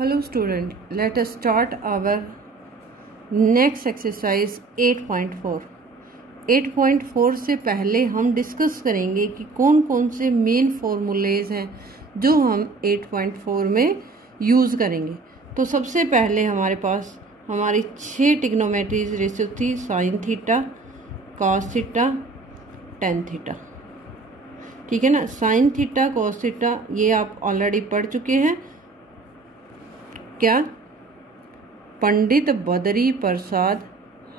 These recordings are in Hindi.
Hello student, let us start our next exercise 8.4. 8.4 से पहले हम डिस्कस करेंगे कि कौन कौन से मेन फॉर्मूलेज हैं जो हम 8.4 में यूज़ करेंगे। तो सबसे पहले हमारे पास हमारी 6 ट्रिग्नोमेट्रीज रेशियो थी, sign theta, cos theta, tan theta. ठीक है ना। साइन थीटा, कॉस थीटा ये आप ऑलरेडी पढ़ चुके हैं। क्या पंडित बद्री प्रसाद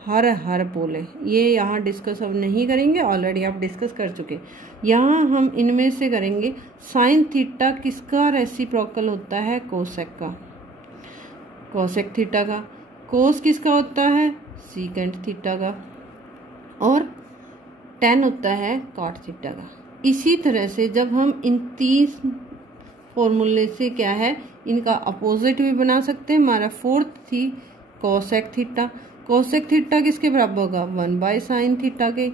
हर हर बोले, ये यहाँ डिस्कस अब नहीं करेंगे, ऑलरेडी आप डिस्कस कर चुके। यहाँ हम इनमें से करेंगे साइन थीटा किसका रेसिप्रोकल होता है, कोसेक का, कोसेक थीटा का। कोस किसका होता है, सीकेंट थीटा का। और टेन होता है कॉट थीटा का। इसी तरह से जब हम इन 3 फॉर्मूले से क्या है इनका अपोजिट भी बना सकते हैं। हमारा 4th थी कोसेक थीटा। कोसेक थीटा किसके बराबर होगा, 1/साइन थीटा के।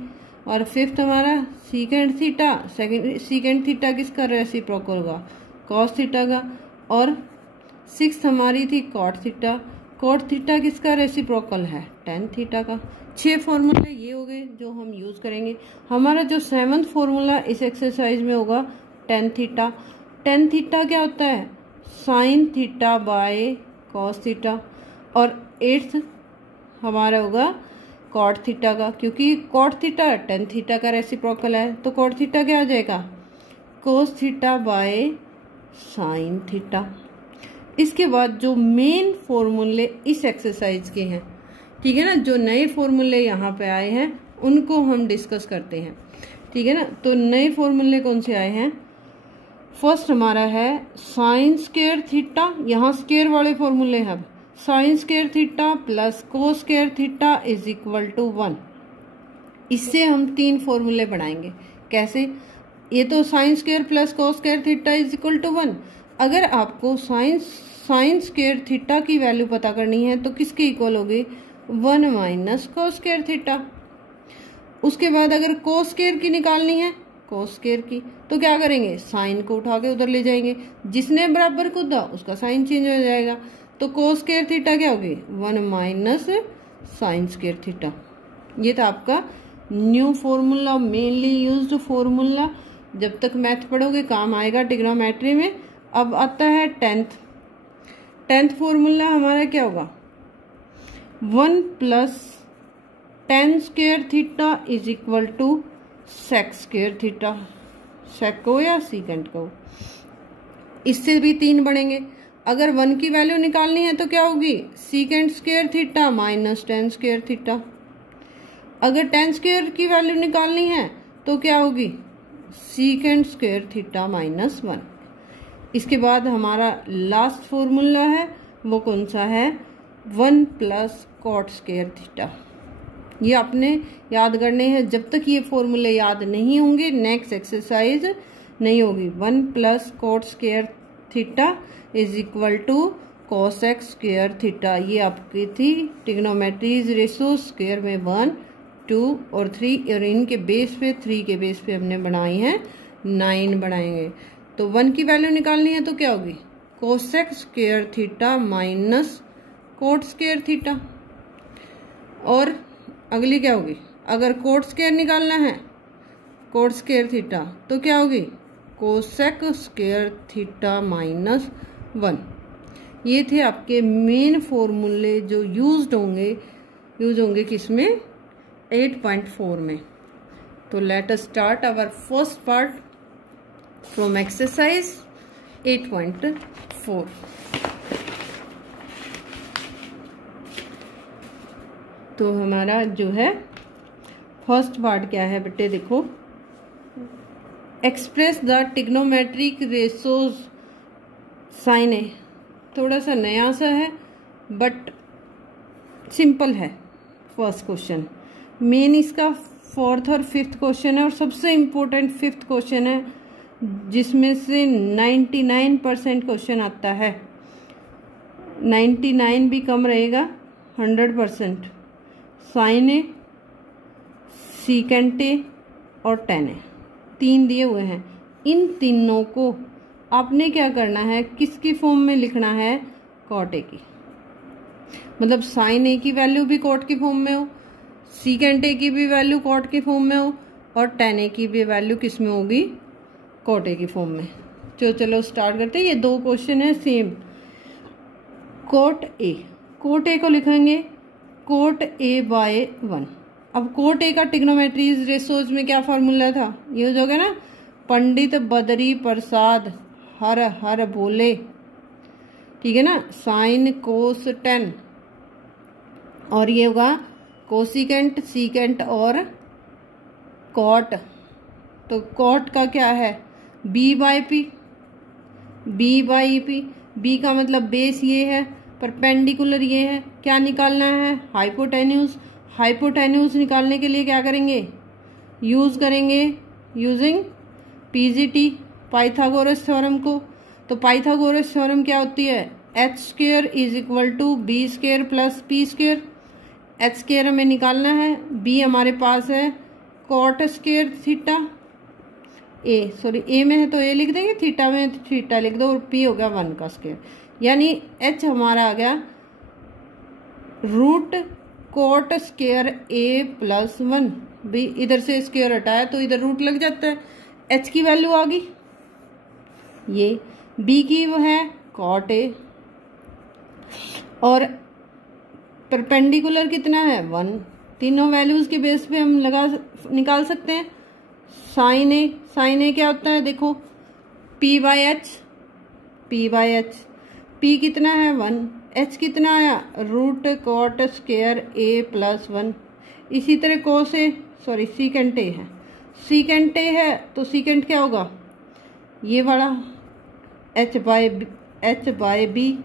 और 5th हमारा सीकेंट थीटा, सीकेंट थीटा किसका रेसिप्रोकल होगा, कॉस थीटा का। और 6th हमारी थी कॉट थीटा। कॉट थीटा किसका रेसिप्रोकल है, टेन थीटा का। 6 फॉर्मूले ये हो गए जो हम यूज करेंगे। हमारा जो 7th फॉर्मूला इस एक्सरसाइज में होगा टेन थीटा। टेन थीटा क्या होता है, sine theta by cos theta. और 8th हमारा होगा कॉट थीटा का, क्योंकि कॉट थीटा टेन थीटा का रेसिप्रोकल है। तो कॉट थीटा क्या आ जाएगा, cos theta by sine theta. इसके बाद जो मेन फॉर्मूले इस एक्सरसाइज के हैं, ठीक है ना, जो नए फॉर्मूले यहाँ पे आए हैं उनको हम डिस्कस करते हैं। ठीक है ना। तो नए फॉर्मूले कौन से आए हैं, फर्स्ट हमारा है साइन स्क्वायर थीटा, यहाँ स्क्वायर वाले फॉर्मूले हैं। Sine square theta plus cos square theta is equal to 1। इससे हम 3 फॉर्मूले बनाएंगे। कैसे, ये तो sine square plus cos square theta is equal to 1। अगर आपको साइन स्क्वायर थीटा की वैल्यू पता करनी है तो किसके इक्वल होगी, 1 माइनस कोस स्क्वायर थीटा। उसके बाद अगर कोस स्क्वायर की निकालनी है, कोस स्क्वायर की, तो क्या करेंगे, साइन को उठा के उधर ले जाएंगे, जिसने बराबर कूदा उसका साइन चेंज हो जाएगा। तो कोस स्क्वायर थीटा क्या होगी, 1 माइनस साइन स्क्वायर थीटा। ये था आपका new formula, mainly used formula. जब तक मैथ पढ़ोगे काम आएगा ट्रिग्नोमेट्री में। अब आता है 10th फॉर्मूला हमारा क्या होगा, 1 plus tan square theta is equal to sec square theta, sec को या सीकेंट को। इससे भी 3 बनेंगे। अगर 1 की वैल्यू निकालनी है तो क्या होगी, secant square theta minus ten square theta. अगर टेन स्क्वायर की वैल्यू निकालनी है तो क्या होगी, सीकेंट स्क्वायर थीटा माइनस 1। इसके बाद हमारा लास्ट फॉर्मूला है वो कौन सा है, 1 प्लस कॉट स्क्वायर थीटा। ये आपने याद करने हैं। जब तक ये फॉर्मूले याद नहीं होंगे नेक्स्ट एक्सरसाइज नहीं होगी। 1 plus cot square theta is equal to cosec square theta. ये आपकी थी ट्रिग्नोमेट्रीज रेशियो स्क्वायर में 1, 2 और 3, और इनके बेस पे 3 के बेस पे हमने बनाई है 9 बनाएंगे। तो 1 की वैल्यू निकालनी है तो क्या होगी, cosec square theta minus cot square theta. और अगली क्या होगी, अगर कोट स्क्वायर निकालना है, कोट स्क्वायर थीटा, तो क्या होगी, कोसेक स्क्वायर थीटा माइनस 1। ये थे आपके मेन फॉर्मूले जो यूज होंगे किसमें, 8.4 में। तो let us start our first part from exercise 8.4। तो हमारा जो है फर्स्ट पार्ट क्या है बेटे, देखो, express the trigonometric ratios sine है। थोड़ा सा नया सा है बट सिंपल है। फर्स्ट क्वेश्चन मेन इसका 4th और 5th क्वेश्चन है, और सबसे इम्पोर्टेंट 5th क्वेश्चन है जिसमें से 99% क्वेश्चन आता है। 99 भी कम रहेगा, 100%। साइन है, सीकेंट है और टेन है, 3 दिए हुए हैं। इन तीनों को आपने क्या करना है, किसकी फॉर्म में लिखना है, कॉट ए की, मतलब साइन ए की वैल्यू भी कॉट की फॉर्म में हो, सीकेंट ए की भी वैल्यू कॉट की फॉर्म में हो, और टेन ए की भी वैल्यू किस में होगी, कॉट ए की फॉर्म में। तो चलो स्टार्ट करते हैं। ये दो क्वेश्चन है सेम। कॉट ए को लिखेंगे कॉट ए बाय 1। अब कॉट ए का ट्रिग्नोमेट्रीज रेशोज में क्या फार्मूला था, ये हो जाएगा ना, पंडित बदरी प्रसाद हर हर बोले, ठीक है ना, साइन कोस टेन, और ये होगा कोसिकेंट सीकेंट और कॉट। तो कॉट का क्या है, B by P, B by P, B का मतलब बेस ये है, परपेंडिकुलर ये है, क्या निकालना है, हाइपोटेन्यूज। हाइपोटेन्यूज निकालने के लिए क्या करेंगे, यूज करेंगे यूजिंग पीजीटी, पाइथागोरस थ्योरम को। तो पाइथागोरस थ्योरम क्या होती है, H square is equal to B square plus P square. H square हमें निकालना है, बी हमारे पास है कॉट स्क्वायर थीटा, ए में है तो ए लिख देंगे, थीटा में तो थीटा लिख दो, और पी हो गया 1 का स्क्वायर, यानी एच हमारा आ गया root cot square A plus 1। भी इधर से स्क्वायर हटाया तो इधर रूट लग जाता है, एच की वैल्यू आ गई ये, बी की वो है कॉट ए, और परपेंडिकुलर कितना है 1। तीनों वैल्यूज के बेस पे हम निकाल सकते हैं। साइन ए क्या होता है, देखो पी बाई एच, पी कितना है 1, एच कितना आया root cot square A plus 1। इसी तरह कोस ए, सॉरी सीकेंट ए है, तो सीकेंट क्या होगा, ये वाला एच बाय बी,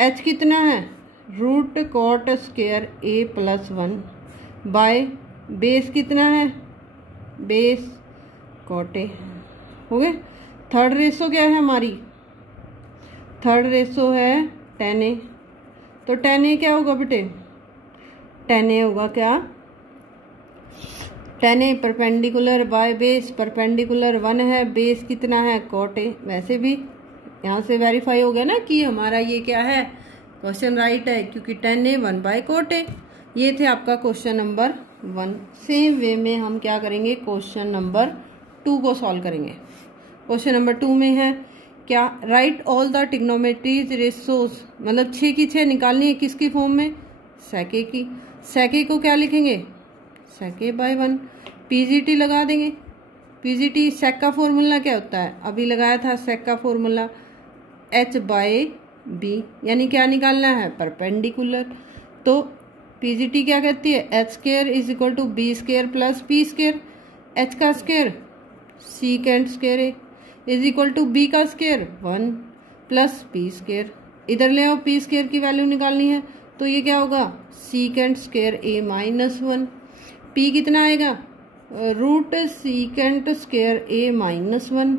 एच कितना है root cot square A plus 1 by base कितना है, बेस कॉट ए, हो गए। थर्ड रेशो क्या है हमारी, थर्ड रेशो है टेन ए, तो टेन ए क्या होगा बेटे, टेन ए होगा क्या, ten A perpendicular by base, perpendicular 1 है, बेस कितना है कॉट ए। वैसे भी यहाँ से वेरीफाई हो गया ना कि हमारा ये क्या है, क्वेश्चन राइट है, क्योंकि tan A 1 by cot A. ये थे आपका क्वेश्चन नंबर 1। सेम वे में हम क्या करेंगे, क्वेश्चन नंबर 2 को सॉल्व करेंगे। क्वेश्चन नंबर 2 में है क्या, राइट ऑल द ट्रिग्नोमेट्रीज रेशोज, मतलब 6 की 6 निकालनी है, किसकी फॉर्म में, सेके की। सेके को क्या लिखेंगे, सेके बाय 1, पीजीटी लगा देंगे। पीजीटी सेक का फॉर्मूला क्या होता है, अभी लगाया था सेक का फॉर्मूला एच बाय बी, यानी क्या निकालना है, परपेंडिकुलर। तो पीजीटी क्या कहती है, H square is equal to B square plus P square, H का square secant square A is equal to B का स्क्वायर 1 प्लस पी स्क्वायर। इधर ले आओ, पी स्क्वायर की वैल्यू निकालनी है, तो ये क्या होगा secant square A minus 1। P कितना आएगा, root secant square A minus 1,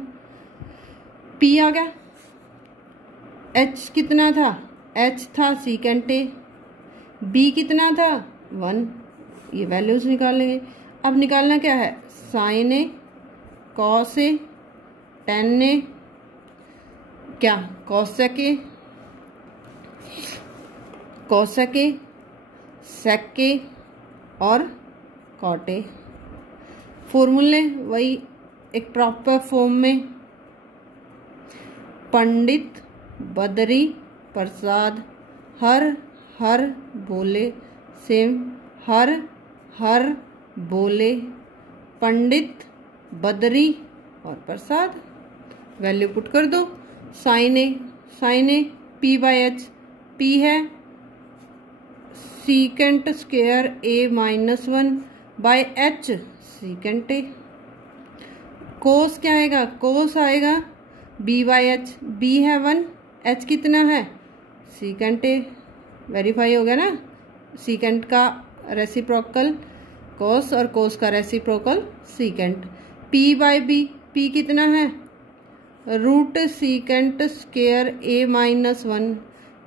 P आ गया। एच कितना था, एच था सीकेंट ए, बी कितना था 1, ये वैल्यूज निकाल लेंगे। अब निकालना क्या है, sign A cos A ten ए, क्या कॉसेक ए सेक ए और कॉट ए। फॉर्मूले वही एक प्रॉपर फॉर्म में, पंडित बदरी प्रसाद हर हर बोले, सेम हर हर बोले, पंडित बदरी और प्रसाद। वैल्यू पुट कर दो, sine A P by H, P है secant square A minus 1 by H secant A. Cos क्या आएगा, कोस आएगा बी बाय एच, बी है 1, एच कितना है सीकेंट ए। वेरीफाई हो गया ना, सीकेंट का रेसिप्रोकल कोस और कोस का reciprocal secant. P by B, P कितना है root secant square A minus 1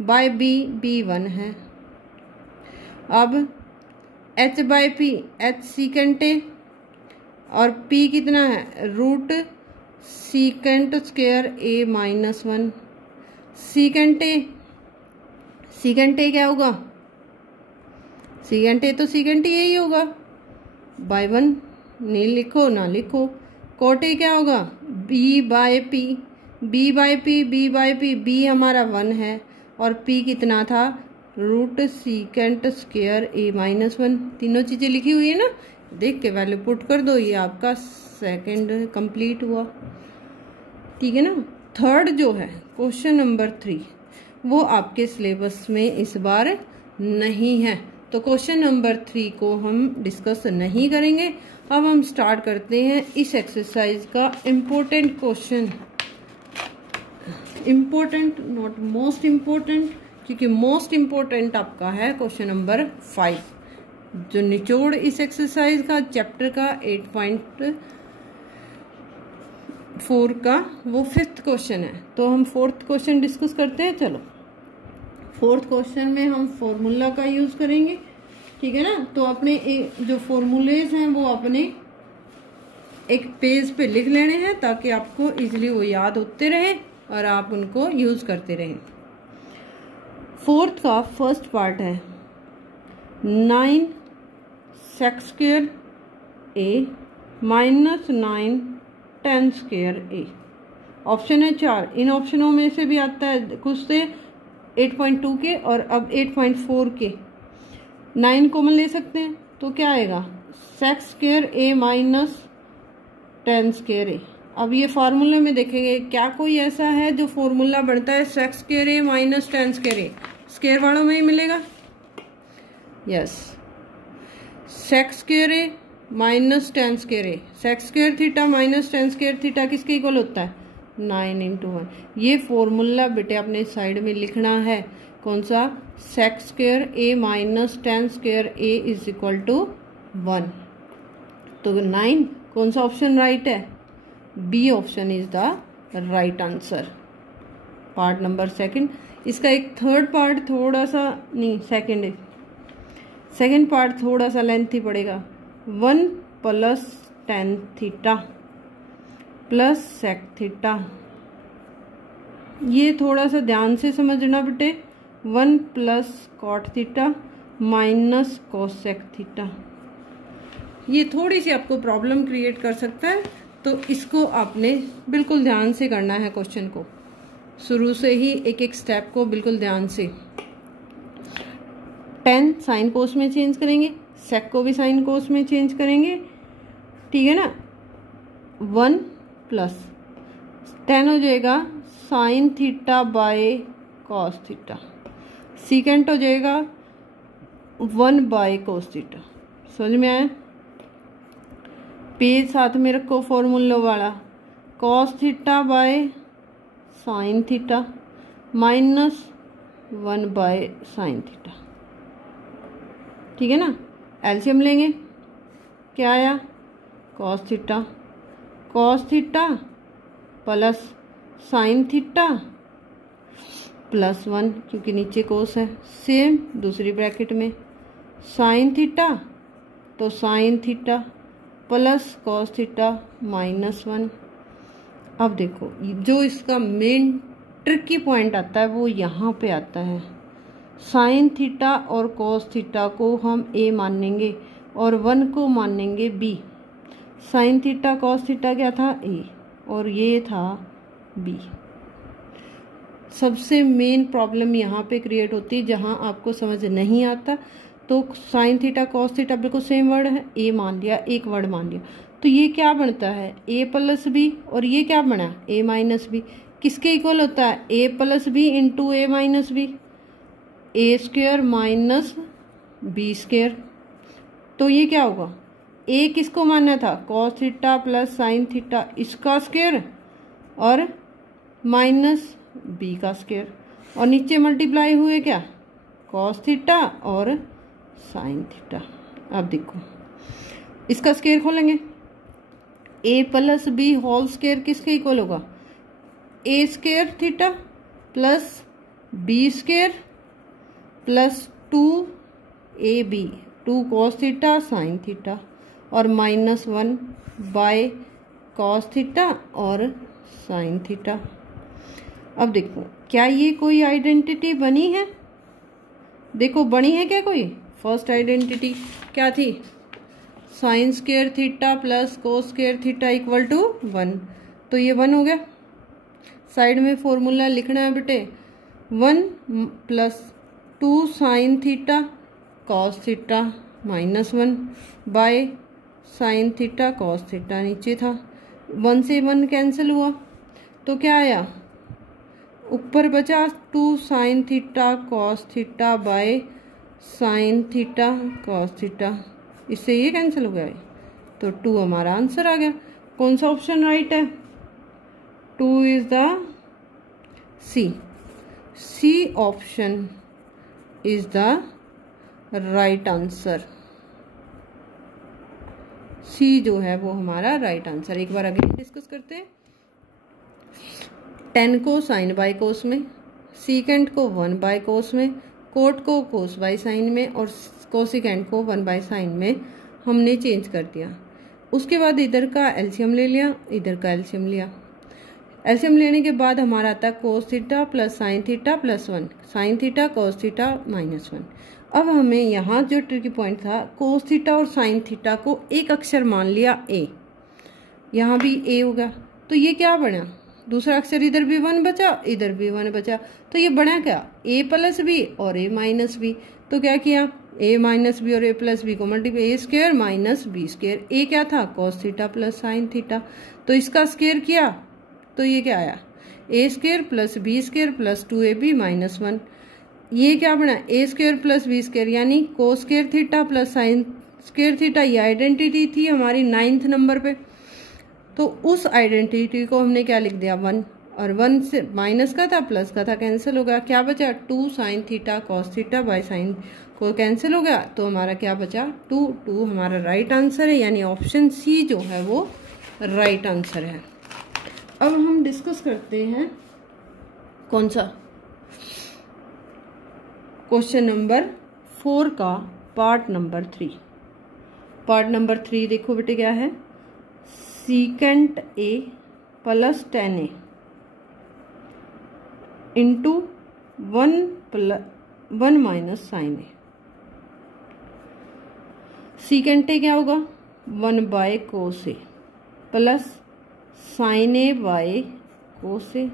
by B, B 1 है। अब H by P, H secant A और पी कितना है root secant square A minus 1। Secant A secant A क्या होगा, सीकेंट ए तो सीकेंट यही होगा, बाय वन, नहीं लिखो ना लिखो। कॉट ए क्या होगा, B by P, B by P, B by P, B हमारा 1 है और पी कितना था, root secant square A minus 1। तीनों चीजें लिखी हुई है ना, देख के वैल्यू पुट कर दो, ये आपका सेकंड कंप्लीट हुआ। ठीक है ना। थर्ड जो है क्वेश्चन नंबर 3 वो आपके सिलेबस में इस बार नहीं है, तो क्वेश्चन नंबर 3 को हम डिस्कस नहीं करेंगे। अब हम स्टार्ट करते हैं इस एक्सरसाइज का important question, important not most important, क्योंकि मोस्ट इम्पोर्टेंट आपका है क्वेश्चन नंबर 5। जो निचोड़ इस एक्सरसाइज का चैप्टर का 8.4 का वो 5th क्वेश्चन है, तो हम 4th क्वेश्चन डिस्कस करते हैं। चलो 4th क्वेश्चन में हम फॉर्मूला का यूज करेंगे। ठीक है ना। तो अपने जो फॉर्मूलेज हैं वो अपने एक पेज पे लिख लेने हैं ताकि आपको इजीली वो याद होते रहे और आप उनको यूज करते रहें। 4th का फर्स्ट पार्ट है 9 sec square A minus 9 tan square A. Option है 4, इन ऑप्शनों में से भी आता है कुछ से 8.2 के और अब 8.4 के। 9 कॉमन ले सकते हैं तो क्या आएगा, sec square A minus tan square ए। अब ये फार्मूले में देखेंगे क्या कोई ऐसा है जो फॉर्मूला बनता है sec square A minus tan square A, square वालों में ही मिलेगा। Yes, sec square A minus tan square A, sec square theta minus tan square theta किसके इक्वल होता है, 9 × 1। ये फॉर्मूला बेटे अपने साइड में लिखना है, कौन सा, sec square A minus tan square A is equal to 1। तो 9 कौन सा ऑप्शन राइट है, B option is the right answer. Part number 2। इसका एक थर्ड पार्ट थोड़ा सा नहीं, सेकेंड पार्ट थोड़ा सा लेंथी पड़ेगा। 1 + tan theta plus sec theta, ये थोड़ा सा ध्यान से समझना बेटे। 1 + cot theta minus cosec theta, ये थोड़ी सी आपको प्रॉब्लम क्रिएट कर सकता है, तो इसको आपने बिल्कुल ध्यान से करना है क्वेश्चन को, शुरू से ही एक एक स्टेप को बिल्कुल ध्यान से। tan साइन कोस में चेंज करेंगे, sec को भी साइन कोस में चेंज करेंगे। ठीक है ना। 1 + tan हो जाएगा sine theta by cos theta, secant हो जाएगा 1 बाय कोस थीटा। समझ में आया। पेज साथ में रखो फॉर्मूला वाला, cos theta by sine theta minus 1 by sine theta. ठीक है ना। एलसीएम लेंगे, क्या आया, cos theta plus sine theta plus 1, क्योंकि नीचे कोस है, सेम दूसरी ब्रैकेट में साइन थीटा, तो sine theta plus cos theta minus 1। अब देखो जो इसका मेन ट्रिकी पॉइंट आता है वो यहाँ पे आता है। साइन थीटा और कॉस थीटा को हम ए मानेंगे और 1 को मानेंगे B. Sine theta cos theta क्या था, ए, और ये था बी। सबसे मेन प्रॉब्लम यहाँ पे क्रिएट होती है जहाँ आपको समझ नहीं आता। तो साइन थीटा कॉस थीटा बिल्कुल सेम वर्ड है, ए मान लिया, एक वर्ड मान लिया, तो ये क्या बनता है, a + b, और ये क्या बना, a - b। किसके इक्वल होता है, a + b × a - b, a² minus b²। तो ये क्या होगा, a किसको मानना था, cos theta plus sine theta इसका स्क्वायर और माइनस b का स्क्वायर, और नीचे मल्टीप्लाई हुए क्या, कॉस थीटा और साइन थीटा। अब देखो इसका स्क्वायर खोलेंगे, a + b होल स्क्वायर किसके इक्वल होगा, a² theta plus b² plus 2ab, 2 cos theta sine theta और माइनस 1 बाय कॉस थीटा और साइन थीटा। अब देखो क्या ये कोई आइडेंटिटी बनी है, देखो बनी है क्या कोई? फर्स्ट आइडेंटिटी क्या थी? Sine square theta plus cos square theta equal to 1, तो ये 1 हो गया। साइड में फॉर्मूला लिखना है बेटे, 1 plus 2 sign theta cos theta minus 1 by sine theta cos theta, नीचे था 1 से 1 कैंसिल हुआ तो क्या आया, ऊपर बचा 2 sign theta cos theta by sine theta cos theta, इससे ये कैंसिल हो गया है, तो 2 हमारा आंसर आ गया। कौन सा ऑप्शन राइट है? 2 is the C option is the right answer. C जो है वो हमारा राइट आंसर। एक बार अगेन डिस्कस करते हैं। 10 को साइन बाय कोस में, सीकेंट को 1 बाय कोस में, कोट को कोस बाय साइन में और कोसिकेंट को 1 बाय साइन में हमने चेंज कर दिया। उसके बाद इधर का एलसीएम ले लिया, इधर का एलसीएम लिया। एलसीएम लेने के बाद हमारा आता है cos theta plus sine theta plus 1, sine theta cos theta minus 1। अब हमें यहाँ जो ट्रिकी पॉइंट था, कोस थीटा और साइन थीटा को एक अक्षर मान लिया ए, यहाँ भी ए होगा, तो ये क्या बना, दूसरा अक्षर इधर भी 1 बचा, इधर भी 1 बचा, तो ये बना क्या, ए प्लस बी और ए माइनस बी। तो क्या किया, ए माइनस बी और ए प्लस बी को multiply, A square minus B square, A क्या था cos theta plus sine theta, तो इसका स्क्वायर किया तो ये क्या आया, A square plus B square plus 2ab minus 1। ये क्या बना, A square plus B square यानी cos square theta plus sine square theta. ये आइडेंटिटी थी हमारी 9th नंबर पे, तो उस आइडेंटिटी को हमने क्या लिख दिया 1, और 1 से माइनस का था प्लस का था कैंसिल हो गया, क्या बचा 2 sign theta cos theta by sine को कैंसिल हो गया, तो हमारा क्या बचा 2 हमारा राइट आंसर है, यानी ऑप्शन सी जो है वो राइट आंसर है। अब हम डिस्कस करते हैं कौन सा, क्वेश्चन नंबर 4 का पार्ट नंबर 3। पार्ट नंबर 3 देखो बेटे क्या है, secant A plus 10a into 1 minus sine A. Secant A क्या होगा 1 by cos A plus sine A by cos A.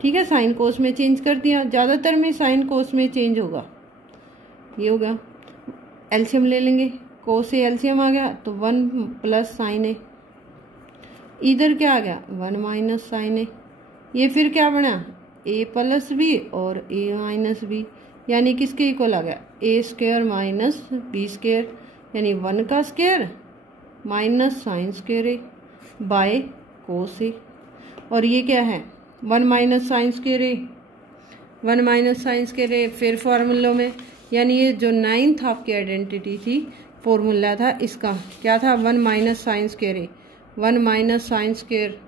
ठीक है, साइन कोस में चेंज कर दिया, ज़्यादातर में साइन कोस में चेंज होगा, ये होगा। एलसीएम ले लेंगे, कोस ए एलसीएम आ गया तो 1 प्लस साइन ए, इधर क्या आ गया 1 माइनस साइन ए, ये फिर क्या बना ए प्लस बी और ए माइनस बी, यानी किसके इक्वल आ गया A square minus B square, यानी 1 का square minus sine square A by cos A. और ये क्या है 1 minus sine square A, 1 minus sine square A, फिर फॉर्मूलों में, यानी ये जो 9th आपकी आइडेंटिटी थी, फॉर्मूला था इसका क्या था 1 minus sine square A, 1 minus sine square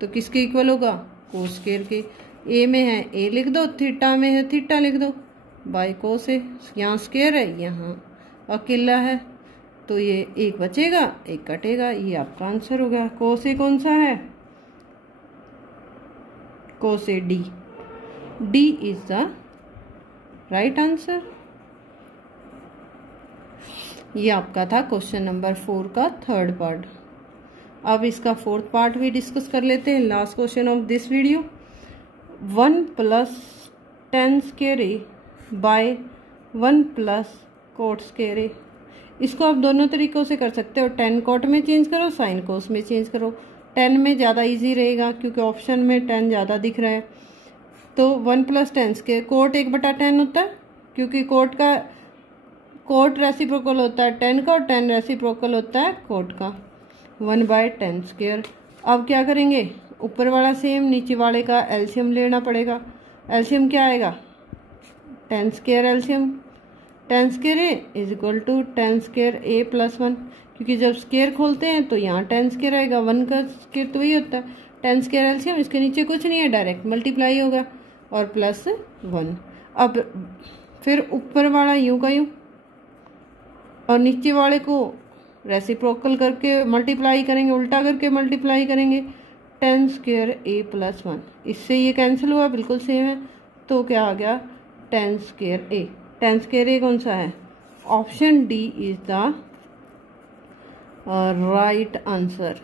तो किसके इक्वल होगा कोस स्क्वायर के। ए में है ए लिख दो, थीटा में है थीटा लिख दो, बाय कोस ए, यहाँ स्क्वायर है यहाँ अकेला है, तो ये एक बचेगा एक कटेगा, ये आपका आंसर हो गया। कोस ए कौन सा है, cos A D, D is the right answer. ये आपका था क्वेश्चन नंबर 4 का 3rd पार्ट। अब इसका 4th पार्ट भी डिस्कस कर लेते हैं, last question of this video. 1 plus 10 square A by 1 plus cot square A. इसको आप दोनों तरीकों से कर सकते हो, 10 कोट में चेंज करो, साइन कोस में चेंज करो। 10 में ज़्यादा इजी रहेगा क्योंकि ऑप्शन में 10 ज़्यादा दिख रहा है, तो 1 प्लस 10 स्क्वायर, कोट 1/10 होता है क्योंकि कोट रेसिप्रोकल होता है 10 का और 10 रेसिप्रोकल होता है कोट का, 1/10 स्क्वायर। अब क्या करेंगे, ऊपर वाला सेम, नीचे वाले का एलसीएम लेना पड़ेगा। एलसीएम क्या आएगा 10 square, LCM 10 square A is equal to 10 square A plus 1, क्योंकि जब स्क्वायर खोलते हैं तो यहाँ 10 स्क्वायर आएगा, 1 का स्क्वायर तो वही होता है 10 स्क्वायर एलसीएम, इसके नीचे कुछ नहीं है डायरेक्ट मल्टीप्लाई होगा और प्लस 1। अब फिर ऊपर वाला यूं का यूं और नीचे वाले को रेसिप्रोकल करके मल्टीप्लाई करेंगे, उल्टा करके मल्टीप्लाई करेंगे, 10 स्क्वायर ए प्लस 1, इससे ये कैंसिल हुआ बिल्कुल सेम है, तो क्या आ गया 10 स्क्वायर ए। 10 स्क्वायर ए कौन सा है? Option D is the right answer.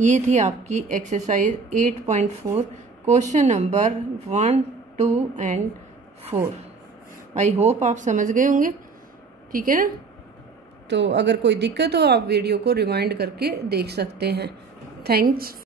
ये थी आपकी exercise 8.4 question number 1, 2 and 4। I hope आप समझ गए होंगे, ठीक है ना। तो अगर कोई दिक्कत हो आप वीडियो को रिवाइंड करके देख सकते हैं। थैंक्स।